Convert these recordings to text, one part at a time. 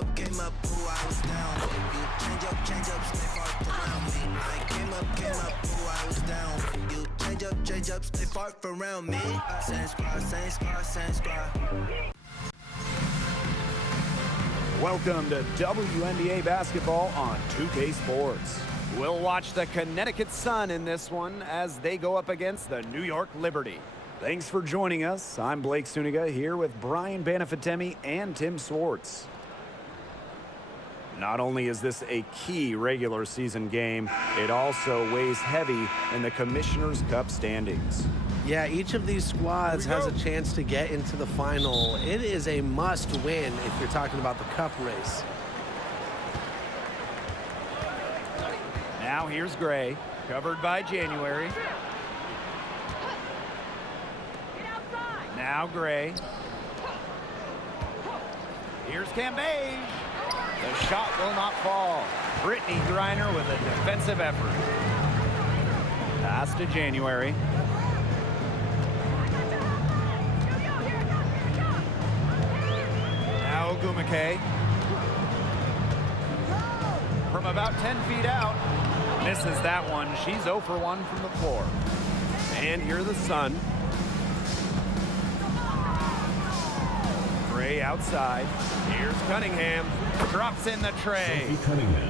ooh, I was down. You change up, stay far around me. I came up, ooh, I was down. You change up, stay far around me. Same squad. Welcome to WNBA basketball on 2K Sports. We'll watch the Connecticut Sun in this one as they go up against the New York Liberty. Thanks for joining us. I'm Blake Suniga here with Brian Banafitemi and Tim Swartz. Not only is this a key regular season game, it also weighs heavy in the Commissioner's Cup standings. Yeah, each of these squads has a chance to get into the final. It is a must win if you're talking about the cup race. Now here's Gray, covered by January. Now Gray. Here's Cambage. The shot will not fall. Brittany Griner with a defensive effort. Pass to January. Now Ogumake. From about 10 feet out. Misses that one. She's 0 for 1 from the floor. And here the Sun. Gray outside. Here's Cunningham. Drops in the tray.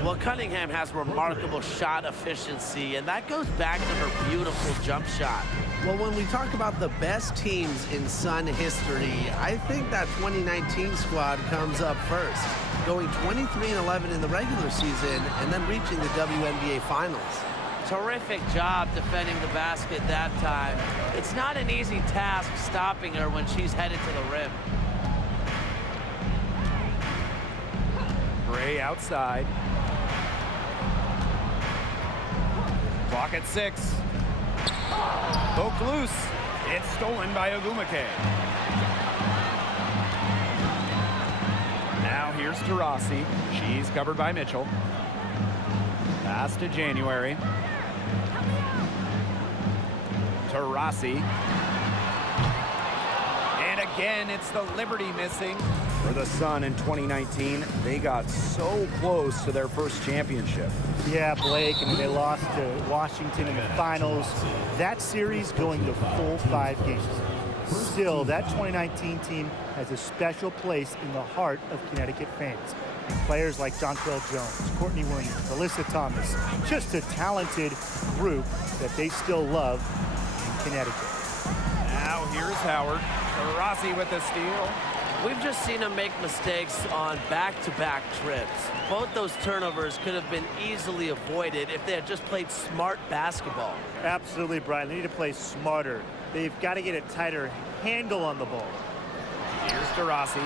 Well, Cunningham has remarkable shot efficiency, and that goes back to her beautiful jump shot. Well, when we talk about the best teams in Sun history, I think that 2019 squad comes up first, going 23-11 in the regular season and then reaching the WNBA Finals. Terrific job defending the basket that time. It's not an easy task stopping her when she's headed to the rim. Gray outside. Clock at 6. Poked loose. It's stolen by Ogumake. Now here's Taurasi. She's covered by Mitchell. Pass to January. Taurasi. And again, it's the Liberty missing. For the Sun in 2019, they got so close to their first championship. Yeah, Blake, I mean, they lost to Washington in the finals. That series going to full 5 games. Still, that 2019 team has a special place in the heart of Connecticut fans. And players like Jonquel Jones, Courtney Williams, Alyssa Thomas, just a talented group that they still love in Connecticut. Now here's Howard. Taurasi with the steal. We've just seen him make mistakes on back-to-back trips. Both those turnovers could have been easily avoided if they had just played smart basketball. Absolutely, Brian. They need to play smarter. They've got to get a tighter handle on the ball. Here's Taurasi.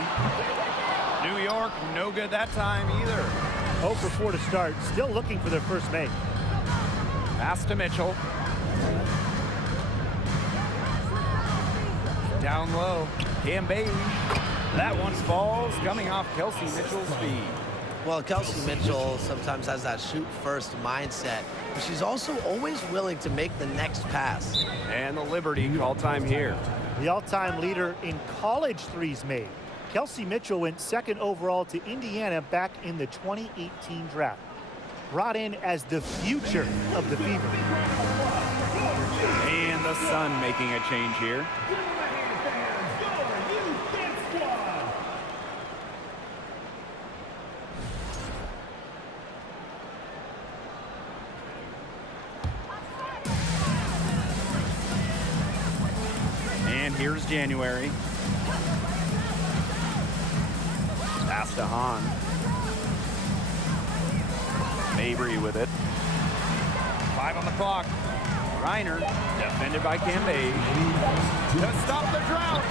New York, no good that time either. 0 for 4 to start. Still looking for their first make. Pass to Mitchell. Down low. Cambage. That one falls, coming off Kelsey Mitchell's feet. Well, Kelsey Mitchell sometimes has that shoot-first mindset, but she's also always willing to make the next pass. And the Liberty call time here. The all-time leader in college threes made. Kelsey Mitchell went 2nd overall to Indiana back in the 2018 draft. Brought in as the future of the Fever. And the Sun making a change here. And here's January. Pass to Hahn. Mabry with it. 5 on the clock. Griner defended by Cambage. To stop the drought.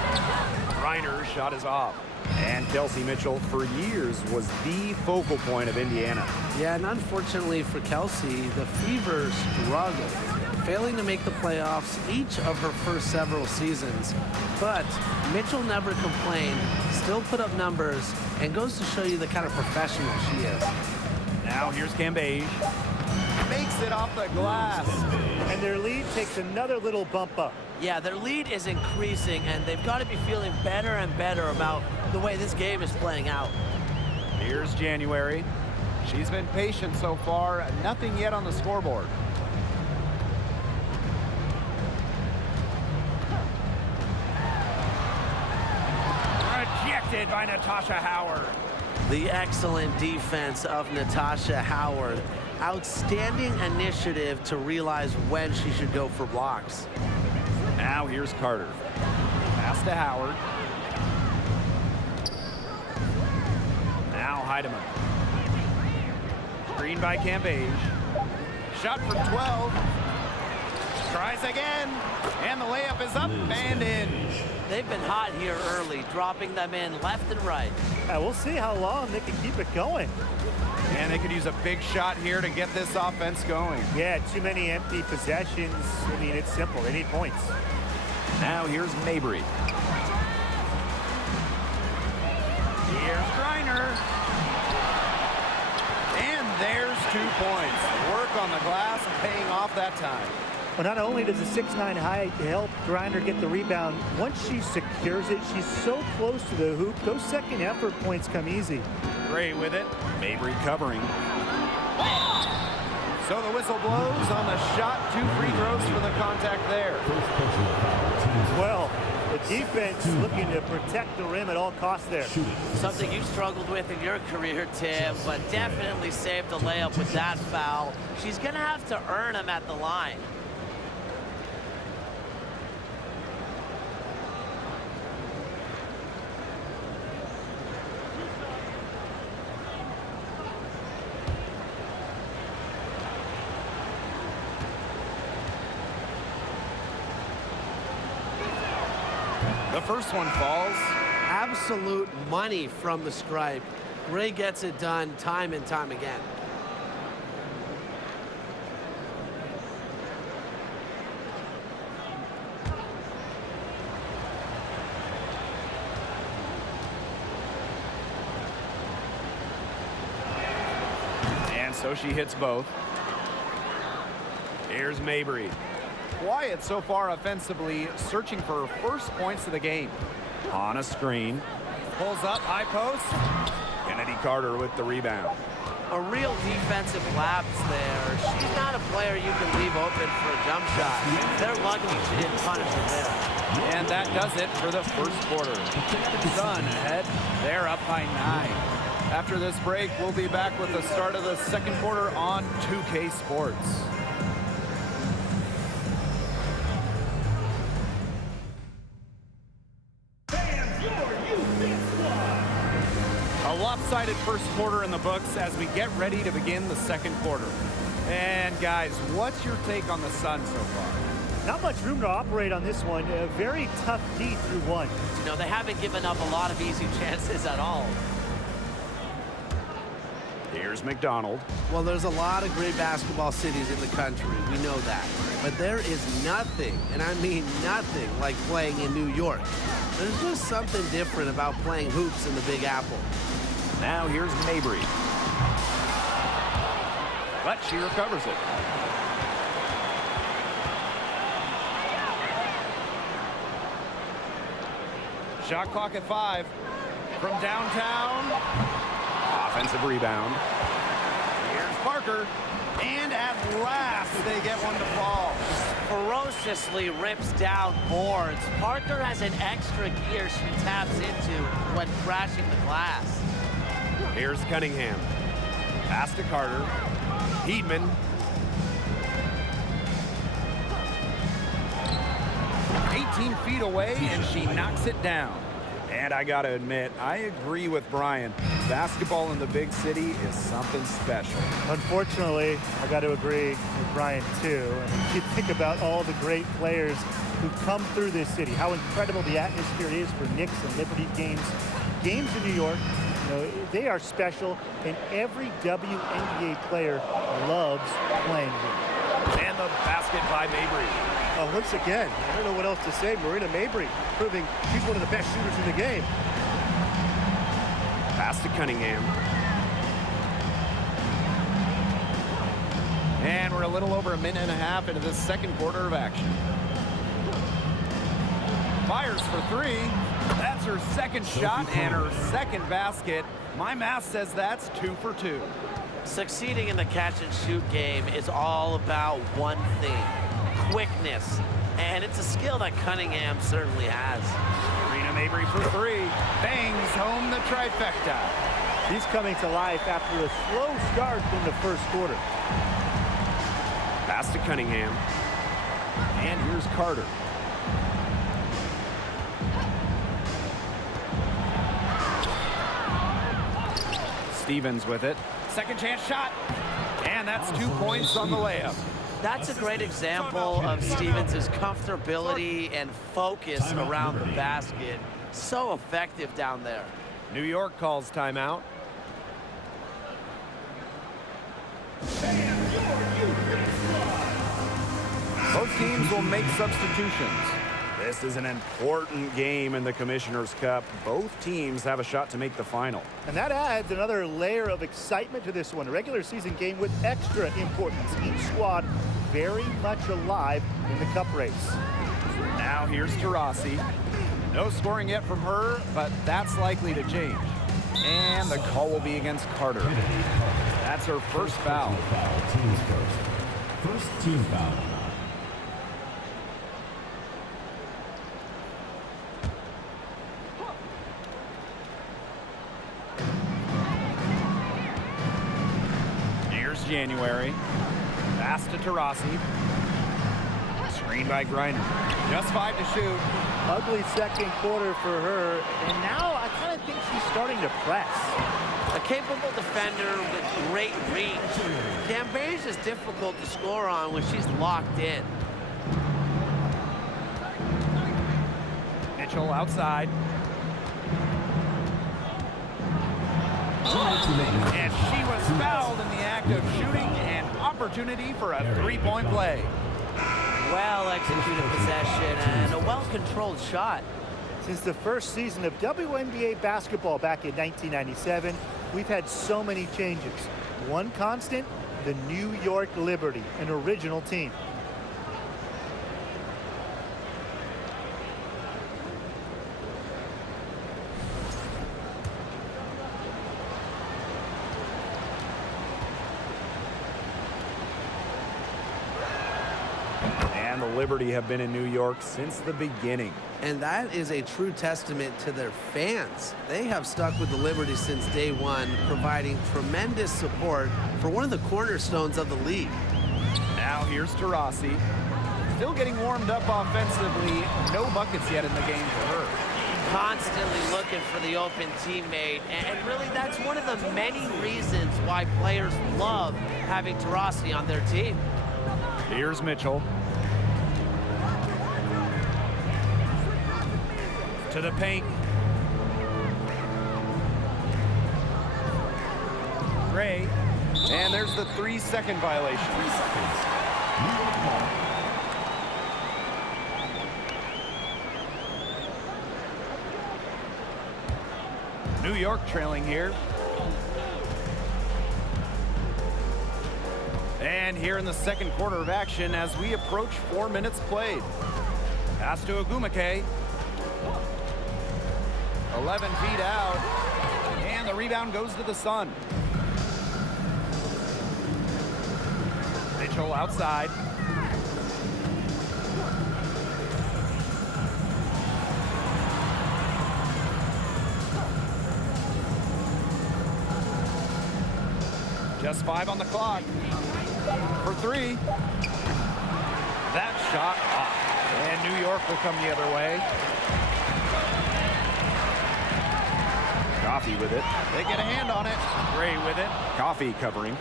Griner's shot is off. And Kelsey Mitchell, for years, was the focal point of Indiana. Yeah, and unfortunately for Kelsey, the Fever struggled, failing to make the playoffs each of her first several seasons. But Mitchell never complained, still put up numbers, and goes to show you the kind of professional she is. Now here's Cambage. Makes it off the glass. And their lead takes another little bump up. Yeah, their lead is increasing, and they've got to be feeling better and better about the way this game is playing out. Here's January. She's been patient so far. Nothing yet on the scoreboard. Rejected by Natasha Howard. The excellent defense of Natasha Howard. Outstanding initiative to realize when she should go for blocks. Now here's Carter. Pass to Howard. Now Heidemann. Screen by Cambage. Shot from 12. Tries again. And the layup is up and in. They've been hot here early, dropping them in left and right. We'll see how long they can keep it going. And they could use a big shot here to get this offense going. Yeah, too many empty possessions. I mean, it's simple. They need points. Now here's Mabry. Here's Griner. And there's 2 points. Work on the glass, paying off that time. Well, not only does the 6'9" height help Griner get the rebound, once she secures it, she's so close to the hoop, those second effort points come easy. Gray with it. Mabry covering. So the whistle blows on the shot. 2 free throws for the contact there. Well, the defense looking to protect the rim at all costs there. Something you struggled with in your career, Tim, but definitely saved the layup with that foul. She's going to have to earn them at the line. The first one falls. Absolute money from the stripe. Gray gets it done time and time again. And so she hits both. Here's Mabry. Quiet so far offensively, searching for her first points of the game. On a screen. Pulls up, high post. Kennedy Carter with the rebound. A real defensive lapse there. She's not a player you can leave open for a jump shot. They're lucky she didn't punish her there. And that does it for the first quarter. Sun ahead. They're up by 9. After this break, we'll be back with the start of the second quarter on 2K Sports. A lopsided first quarter in the books as we get ready to begin the second quarter. And guys, what's your take on the Sun so far? Not much room to operate on this one. A very tough D through 1. You know, they haven't given up a lot of easy chances at all. Here's McDonald. Well, there's a lot of great basketball cities in the country. We know that. But there is nothing, and I mean nothing, like playing in New York. There's just something different about playing hoops in the Big Apple. Now here's Mabry. But she recovers it. Shot clock at 5. From downtown. Offensive rebound. Here's Parker. And at last, they get one to fall. Ferociously rips down boards. Parker has an extra gear she taps into when crashing the glass. Here's Cunningham. Pass to Carter. Heedman. "18 feet away, and she knocks it down." And I gotta admit, I agree with Brian. Basketball in the big city is something special. Unfortunately, I got to agree with Brian too. I mean, you think about all the great players who come through this city, how incredible the atmosphere is for Knicks and Liberty games. Games in New York, you know, they are special, and every WNBA player loves playing here. And the basket by Mabry. Once again, I don't know what else to say. Marina Mabry proving she's one of the best shooters in the game. Pass to Cunningham. And we're a little over a minute and a half into this second quarter of action. Fires for 3. That's her second shot and her second basket. My math says that's 2 for 2. Succeeding in the catch-and-shoot game is all about one thing: quickness. And it's a skill that Cunningham certainly has. Serena Mabry for 3. Bangs home the trifecta. She's coming to life after a slow start in the first quarter. Pass to Cunningham. And here's Carter. Stevens with it. Second chance shot. And that's 2 points on the layup. That's a great example of Stevens' comfortability and focus around the basket. So effective down there. New York calls timeout. Both teams will make substitutions. This is an important game in the Commissioner's Cup. Both teams have a shot to make the final. And that adds another layer of excitement to this one. A regular season game with extra importance. Each squad very much alive in the cup race. Now here's Taurasi. No scoring yet from her, but that's likely to change. And the call will be against Carter. That's her first foul. First team foul. Here's January. Pass to Taurasi. Screen by Griner. Just 5 to shoot. Ugly second quarter for her. And now I kind of think she's starting to press. A capable defender with great reach. Cambage is difficult to score on when she's locked in. Mitchell outside. And she was fouled in the act of shooting, an opportunity for a 3-point play. Well-executed possession and a well-controlled shot. Since the first season of WNBA basketball back in 1997, we've had so many changes. One constant, the New York Liberty, an original team. And the Liberty have been in New York since the beginning. And that is a true testament to their fans. They have stuck with the Liberty since day one, providing tremendous support for one of the cornerstones of the league. Now here's Taurasi. Still getting warmed up offensively. No buckets yet in the game for her. Constantly looking for the open teammate. And really, that's one of the many reasons why players love having Taurasi on their team. Here's Mitchell. To the paint. Gray. And there's the 3-second violation. 3 seconds. New York ball. New York trailing here. And here in the second quarter of action as we approach 4 minutes played. Pass to Agumake. 11 feet out. And the rebound goes to the Sun. Mitchell outside. Just 5 on the clock. For 3. That shot off. And New York will come the other way. Coffee with it. They get a hand on it. Gray with it. Coffee covering.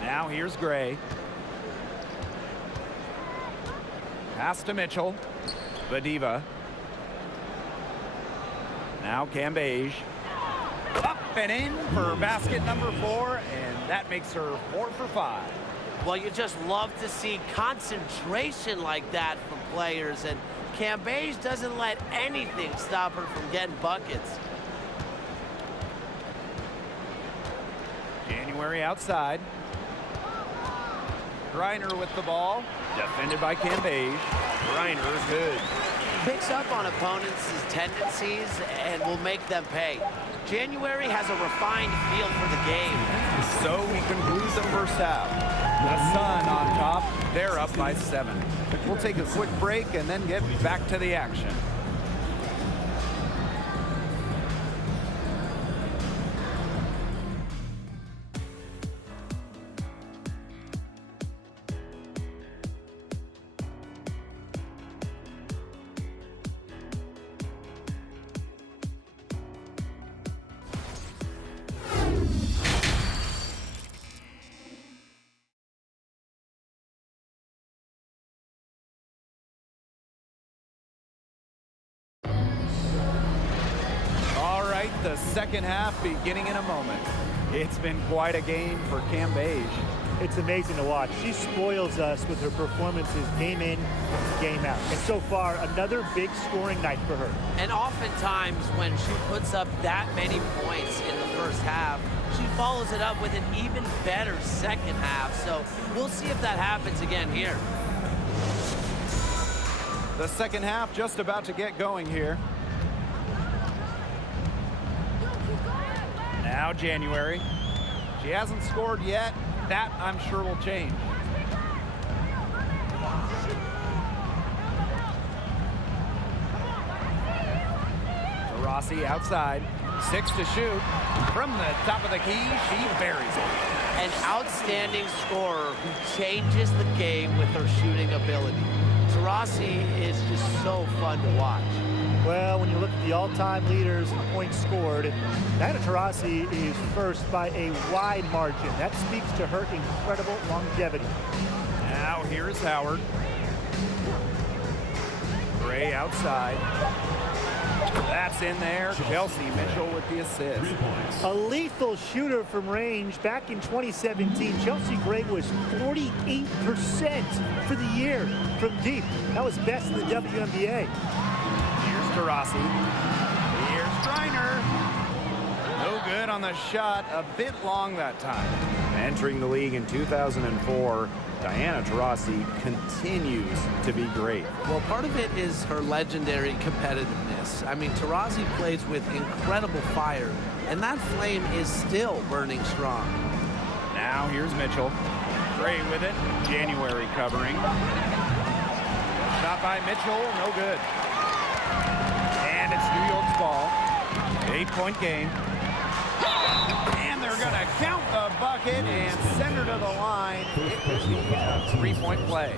Now here's Gray. Pass to Mitchell. Vadiva. Now Cambage. Up and in for basket number 4, and that makes her 4 for 5. Well, you just love to see concentration like that from players, and Cambage doesn't let anything stop her from getting buckets. January outside. Griner with the ball. Defended by Cambage. Reiner good. Picks up on opponents' tendencies and will make them pay. January has a refined feel for the game. So we conclude the first half. The Sun on top. They're up by 7. We'll take a quick break and then get back to the action. The second half beginning in a moment. It's been quite a game for Cambage. It's amazing to watch. She spoils us with her performances game in, game out. And so far, another big scoring night for her. And oftentimes when she puts up that many points in the first half, she follows it up with an even better second half. So we'll see if that happens again here. The second half just about to get going here. Now January. She hasn't scored yet. That, I'm sure, will change. Rossi outside. 6 to shoot. From the top of the key, she buries it. An outstanding scorer who changes the game with her shooting ability. Rossi is just so fun to watch. Well, when you look at the all-time leaders in points scored, Diana Taurasi is first by a wide margin. That speaks to her incredible longevity. Now here's Howard. Gray outside. That's in there. Chelsea Mitchell with the assist. A lethal shooter from range. Back in 2017, Chelsea Gray was 48% for the year from deep. That was best in the WNBA. Here's Taurasi. Here's Reiner. No good on the shot. A bit long that time. Entering the league in 2004, Diana Taurasi continues to be great. Well, part of it is her legendary competitiveness. I mean, Taurasi plays with incredible fire, and that flame is still burning strong. Now here's Mitchell. Gray with it. January covering. Shot by Mitchell, no good. And it's New York's ball. 8-point game. And they're going to count the bucket and send her to the line. It could be a 3-point play.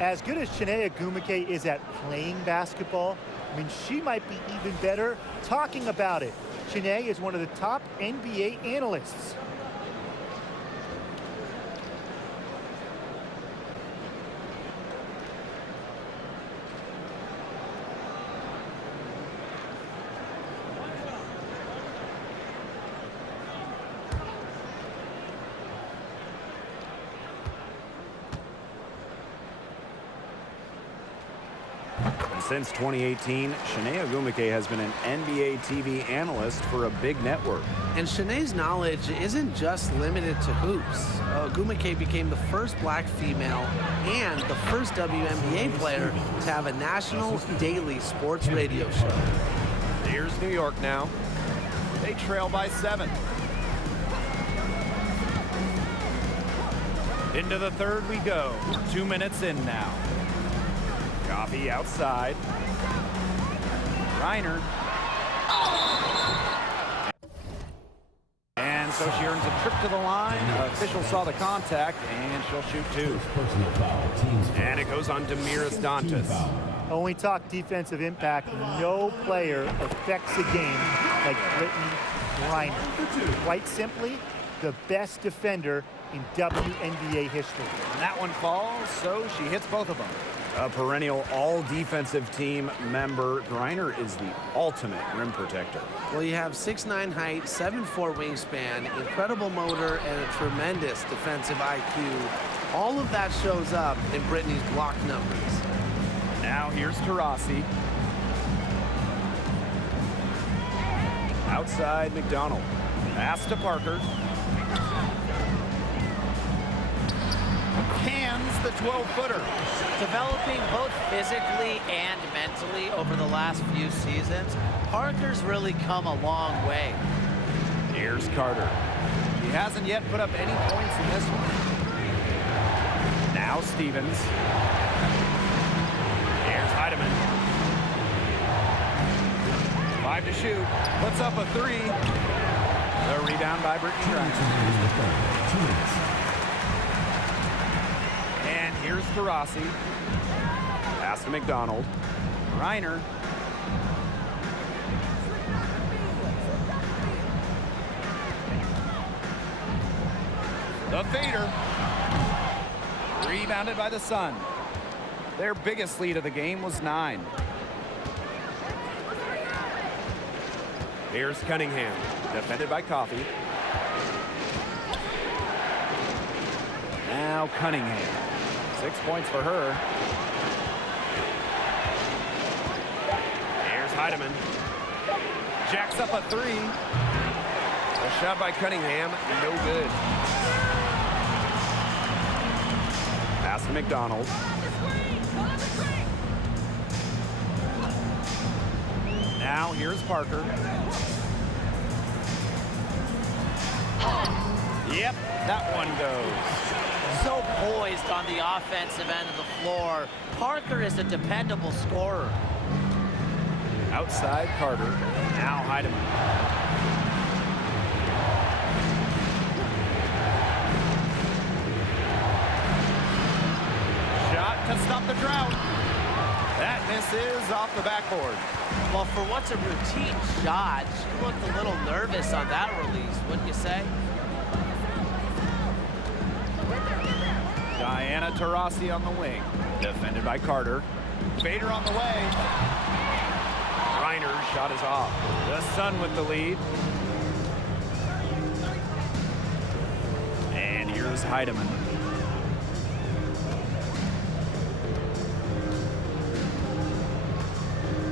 As good as Chiney Ogwumike is at playing basketball, I mean, she might be even better talking about it. Chiney is one of the top NBA analysts. Since 2018, Chiney Ogwumike has been an NBA TV analyst for a big network. And Chiney's knowledge isn't just limited to hoops. Ogwumike became the first black female and the first WNBA player to have a national daily sports radio show. Here's New York now. They trail by 7. Into the third we go. 2 minutes in now. Coffee outside. Reiner. And so she earns a trip to the line. Official saw the contact, and she'll shoot 2. And it goes on to Miras Dantas. When we talk defensive impact, no player affects a game like Brittany Reiner. Quite simply, the best defender in WNBA history. And that one falls, so she hits both of them. A perennial all-defensive team member, Reiner is the ultimate rim protector. Well, you have 6'9" height, 7'4" wingspan, incredible motor, and a tremendous defensive IQ. All of that shows up in Brittany's block numbers. Now here's Taurasi. Outside McDonald. Pass to Parker. cans the 12-footer. Developing both physically and mentally over the last few seasons, Parker's really come a long way. Here's Carter. He hasn't yet put up any points in this one. Now Stevens. Here's Heidemann. 5 to shoot. Puts up a 3. The rebound by Brittany Griner. And here's Taurasi. Pass to McDonald. Griner. The fader. Rebounded by the Sun. Their biggest lead of the game was 9. Here's Cunningham. Defended by Coffey. Now Cunningham. 6 points for her. Here's Heidemann. Jacks up a 3. A shot by Cunningham. No good. Pass to McDonald. Now here's Parker. Yep, that one goes. So poised on the offensive end of the floor. Parker is a dependable scorer. Outside Carter. Now Heidemann. Shot to stop the drought. That misses off the backboard. Well, for what's a routine shot, she looked a little nervous on that release, wouldn't you say? Diana Taurasi on the wing. Defended by Carter. Fader on the way. Griner's shot is off. The Sun with the lead. And here's Heidemann.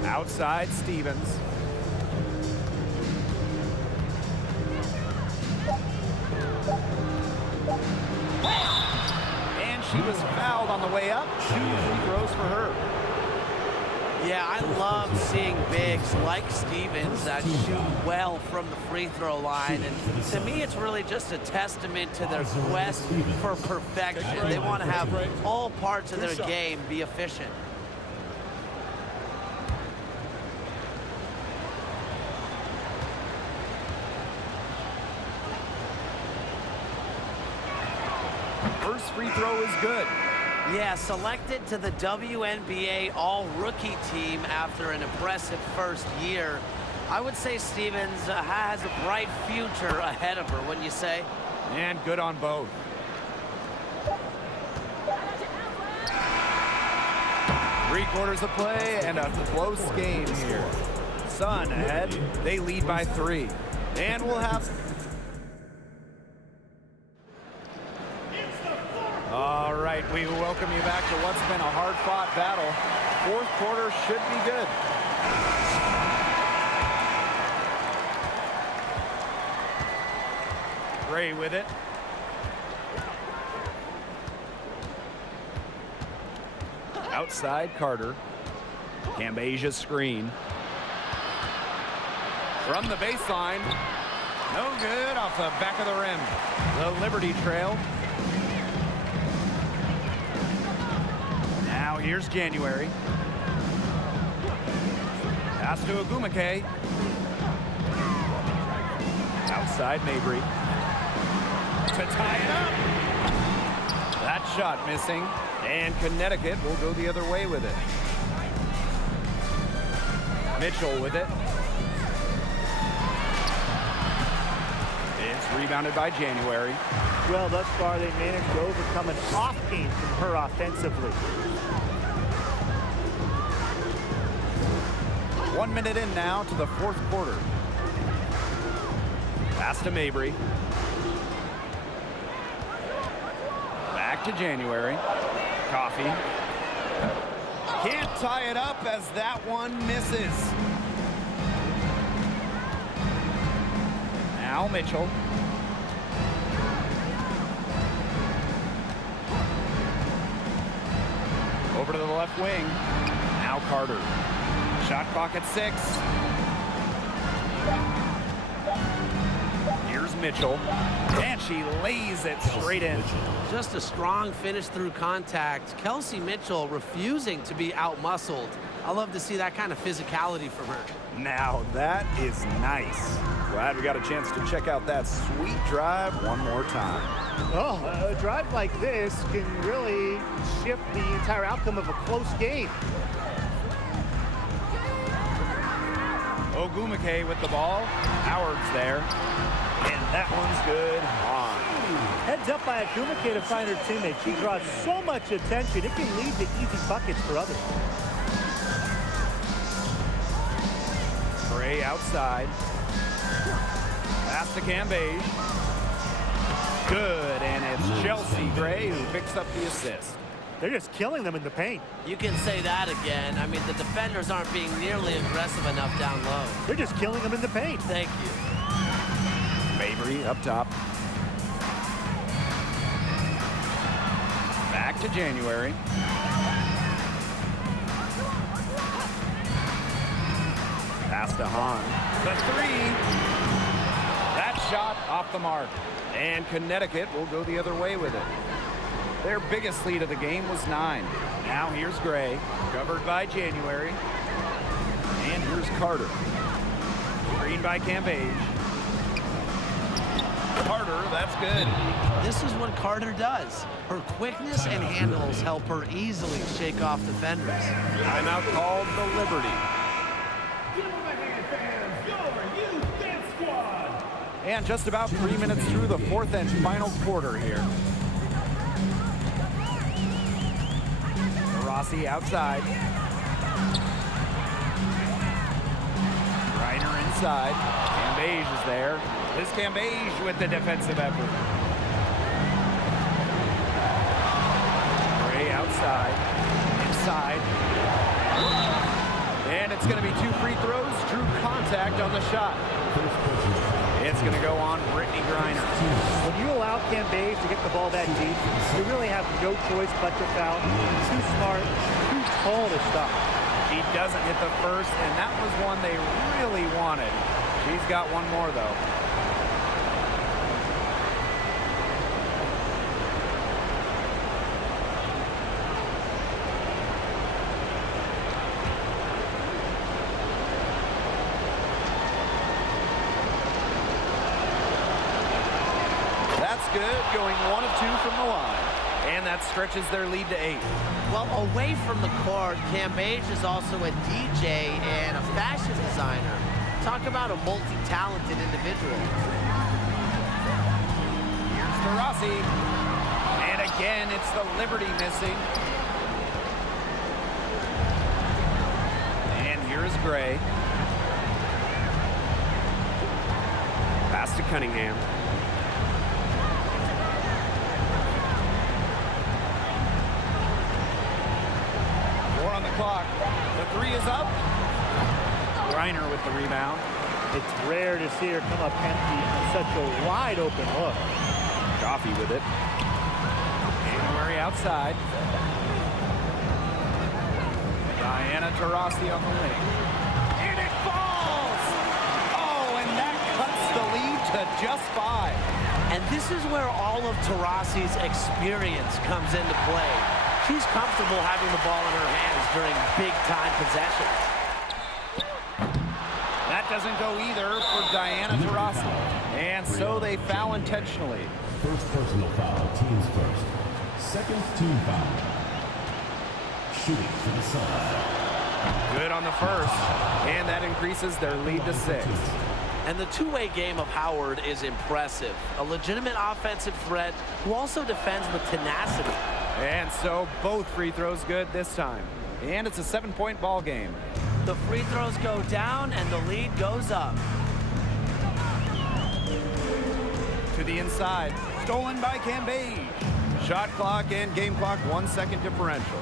Outside Stevens. And she was fouled on the way up. 2 free throws for her. Yeah, I love seeing bigs like Stevens that shoot well from the free throw line. And to me, it's really just a testament to their quest for perfection. They want to have all parts of their game be efficient. First free throw is good. Yeah, selected to the WNBA All-Rookie team after an impressive first year. I would say Stevens has a bright future ahead of her, wouldn't you say? And good on both. Three-quarters of play and a close game here. Sun ahead. They lead by 3. And we'll have... All right, we welcome you back to what's been a hard-fought battle. Fourth quarter should be good. Gray with it. Outside Carter. Cambasia screen. From the baseline. No good off the back of the rim. The Liberty trail. Now here's January. Pass to Agumake. Outside Mabry. To tie it up. That shot missing. And Connecticut will go the other way with it. Mitchell with it. It's rebounded by January. Well, thus far they managed to overcome an off game from her offensively. 1 minute in now to the fourth quarter. Pass to Mabry. Back to January. Coffey. Can't tie it up as that one misses. Now Mitchell. to the left wing. Now Carter. Shot clock at 6. Here's Mitchell. And she lays it straight in. Just a strong finish through contact. Kelsey Mitchell refusing to be outmuscled. I love to see that kind of physicality from her. Now that is nice. Glad we got a chance to check out that sweet drive one more time. Oh, a drive like this can really shift the entire outcome of a close game. Ogumake with the ball. Howard's there. And that one's good on. Heads up by Ogumake to find her teammate. She draws so much attention, it can lead to easy buckets for others. Gray outside. Pass to Cambage. Good, and it's Chelsea Gray who picks up the assist. They're just killing them in the paint. You can say that again. I mean, the defenders aren't being nearly aggressive enough down low. They're just killing them in the paint. Thank you. Mabry up top. Back to January. Pass to Hahn. The 3. That shot off the mark. And Connecticut will go the other way with it. Their biggest lead of the game was 9. Now here's Gray, covered by January. And here's Carter. Screen by Cambage. Carter, that's good. This is what Carter does. Her quickness and handles help her easily shake off defenders. Timeout called the Liberty. And just about 3 minutes through the 4th and final quarter here. Rossi outside. Reiner inside. Cambage is there. Liz Cambage with the defensive effort. Gray outside. Inside. And it's going to be 2 free throws. Drew contact on the shot. It's going to go on Brittany Griner. When you allow Cambage to get the ball that deep, you really have no choice but to foul. Too smart, too tall to stop. She doesn't hit the first, and that was one they really wanted. She's got one more, though. Good, going 1 of 2 from the line. And that stretches their lead to 8. Well, away from the court, Cambage is also a DJ and a fashion designer. Talk about a multi-talented individual. Here's to Rossi. And again, it's the Liberty missing. And here's Gray. Pass to Cunningham. 4 on the clock. The 3 is up. Griner with the rebound. It's rare to see her come up empty on such a wide open look. Coffee with it. January outside. Diana Taurasi on the wing. And it falls! Oh, and that cuts the lead to just 5. And this is where all of Taurasi's experience comes into play. She's comfortable having the ball in her hands during big-time possessions. That doesn't go either for Diana Taurasi. And so they foul intentionally. First personal foul, teams first. Second team foul. Shooting for the Suns. Good on the first. And that increases their lead to 6. And the two-way game of Howard is impressive. A legitimate offensive threat who also defends with tenacity. And so both free throws good this time. And it's a 7-point ball game. The free throws go down and the lead goes up. To the inside. Stolen by Cambage. Shot clock and game clock 1 second differential.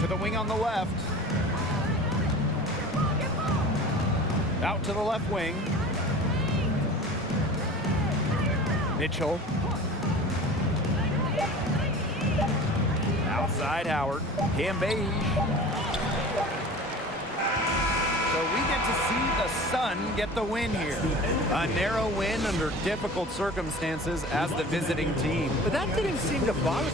To the wing on the left. Out to the left wing. Mitchell. Dwight Howard. Cam Beige. So we get to see the Sun get the win here. A narrow win under difficult circumstances as the visiting team. But that didn't seem to bother